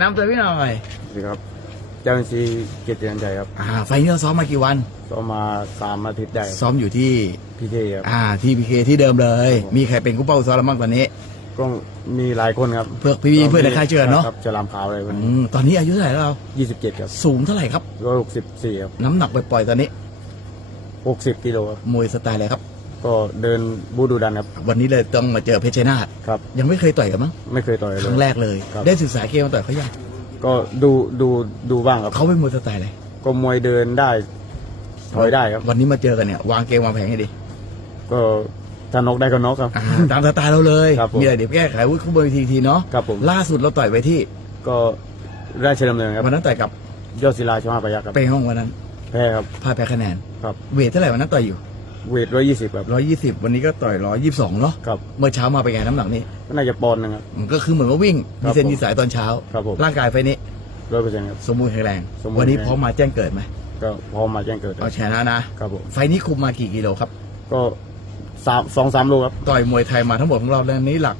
น้ำตัวพี่หน่อยสครับ เจ้าหน้าที่เกียรติยัศใจครับ อ่า ไฟนี้เราซ้อมมากี่วัน ซ้อมมาสามอาทิตย์ได้ ซ้อมอยู่ที่พีเคครับ อ่าที่พีเคที่เดิมเลย มีใครเป็นกุ้งเป้าซ้อมลมั่งตอนนี้ ก็มีหลายคนครับ เพื่อพี่เพื่อนในค่ายเชิญเนาะจะรำพาวอะไรกันี้ตอนนี้อายุเท่าไหร่เรายี่สิบเจ็ดครับ สูงเท่าไหร่ครับร้อยหกสิบสี่ครับ น้ำหนักปล่อยตอนนี้หกสิบกิโลมวยสไตล์อะไรครับก็เดินบูดูดันครับวันนี้เลยต้องมาเจอเพชรชนาทครับยังไม่เคยต่อยกันมั้งไม่เคยต่อยครั้งแรกเลย ได้ศึกษาเคมาต่อยเขายากก็ดูดูดูบ้างครับเขาไม่มวยสไตล์เลยก็มวยเดินได้ถอยได้ครับวันนี้มาเจอกันเนี่ยวางเกมวางแผงให้ดีก็ถ้านกได้ก็นกครับตามสไตล์เราเลยมีอะไรเดี๋ยวแก้ไขวุ้ยขาบวนทีทีเนาะล่าสุดเราต่อยไปที่ ก็ได้เฉลิมเลยครับวันนั้นต่อยกับยอดศิลาชมาปยักษ์ครับเป็นห้องวันนั้นแพ้ครับพ่ายแพ้คะแนนครับเวทเท่าไหร่วันนั้นต่อยอยู่เวทร้อยยี่สิบครบร้อยยี่สิบวันนี้ก็ต่อยร้อยยี่สิบสองเนาะครับเมื่อเช้ามาไปไง น้ำหนักนี้ก็น่าจะปอนนะครับ ก็คือเหมือนว่าวิ่ง มีเส้นมีสายตอนเช้าครับผมร่างกายไฟนี้ร้อยเปอร์เซ็นต์ครับ สมบูรณ์แข็งแรง วันนี้พร้อมมาแจ้งเกิดไหมก็พร้อมมาแจ้งเกิดเอาชนะนะครับผมไฟนี้คุมมากี่กิโลครับ ก็สามสองสามโลครับ ต่อยมวยไทยมาทั้งหมดของเราเรื่องนี้หลัก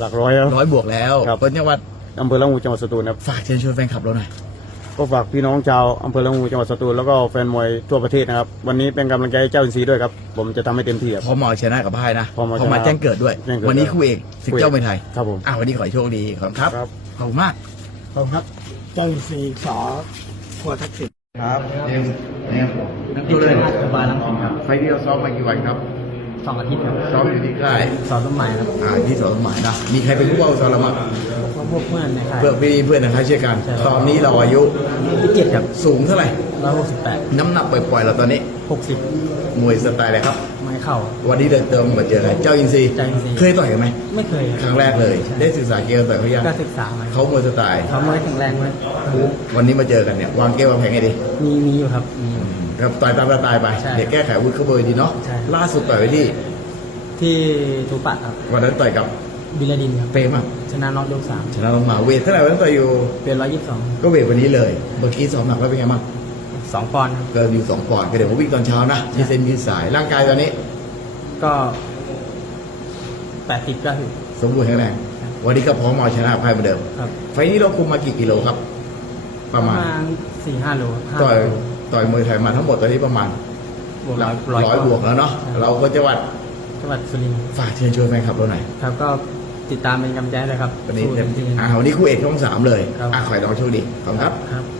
หลักร้อยแล้วร้อยบวกแล้วครับเพราะเนี่ยว่าอำเภอละงูจังหวัดสตูลนะฝากเชิญชวนแฟนขับเราหน่อยก็ฝากพี่น้องชาวอำเภอละงูจังหวัดสตูลแล้วก็แฟนมวยทั่วประเทศ นะครับวันนี้เป็นกำลังใจให้เจ้าอินทรีด้วยครับผมจะทำให้เต็มที่ครับพอมอชนะกับพายนะพอมอมาแจ้งเกิดด้วยวันนี้คู่เอกสิบเจ้าเมไทยครับผมอ้าววันนี้ขอโชคดีขอบคุณครับขอบคุณมากขอบคุณครับเจ้าอินทรีสอขวดทักษิณครับเน็มเน็มนักดูเล่นสบายนะครับไฟเดียวซ้อมมากี่วันครับสองอาทิตย์ครับซอมอยู่ที่ค่ายสอนสมัยครับอ่าที่สอนสมัยนะมีใครเป็นผู้ว่าสอนละมั้งพวกเพื่อนในค่ายเพื่อนเพื่อนนะครับเชื่อกันตอนนี้เราอายุนี่พี่เจ็ดครับสูงเท่าไหร่ร้อยหกสิบแปดน้ำหนักปล่อยๆเราตอนนี้หกสิบมวยสไตล์อะไรครับไม่เข่าวันนี้เดินเติมมาเจออะไรเจ้าอินซีเจ้าอินซีเคยต่อยไหม ไม่เคย ครั้งแรกเลยได้ศึกษาเกี่มต่อยเขายางได้ศึกษาเขามวยสไตล์เขามวยแข็งแรงไหมวันนี้มาเจอกันเนี่ยวางเกมวางแผงไงดี มีมีอยู่ครับครับต่อยตไปตายไป เดี๋ยวแก้ไขวุฒิเขาเบอร์ดีเนาะล่าสุดต่อยที่ ที่ทูปะครับวันนั้นต่อยกับ บิลลดินครับเป๊ะมากชนะน็อตยกสามชนะน็อตมาเวทเท่าไหร่วันนั้นต่อยอยู่เป็นร้อยยี่สิบสองก็เวทวันนี้เลยเมื่อกี้สองหนักแล้วเป็นไงบ้างสองปอนด์เกินอยู่สองปอนด์ก็เดี๋ยวผมวิ่งตอนเช้านะ ที่เซนมีสายร่างกายตอนนี้ ก็แปดสิบก็ถือสมบูรณ์แข็งแรงวันนี้ก็พร้อมมาชนะไพ่เหมือนเดิม ครับไฟนี้เราคุมมากี่กิโลครับ ประมาณสี่ห้าโลต่อยต่อยมวยไทยมาทั้งหมดตอนนี้ประมาณร้อยบวกแล้วเนาะเราก็จังหวัดจังหวัดสุรินทร์ฝากเชิญชวนแฟนคลับเราหน่อยครับก็ติดตามเป็นกำลังใจนะครับวันนี้คู่เอกช่องสามเลย อ่ะขอยน้องโชคดีขอบคุณครับ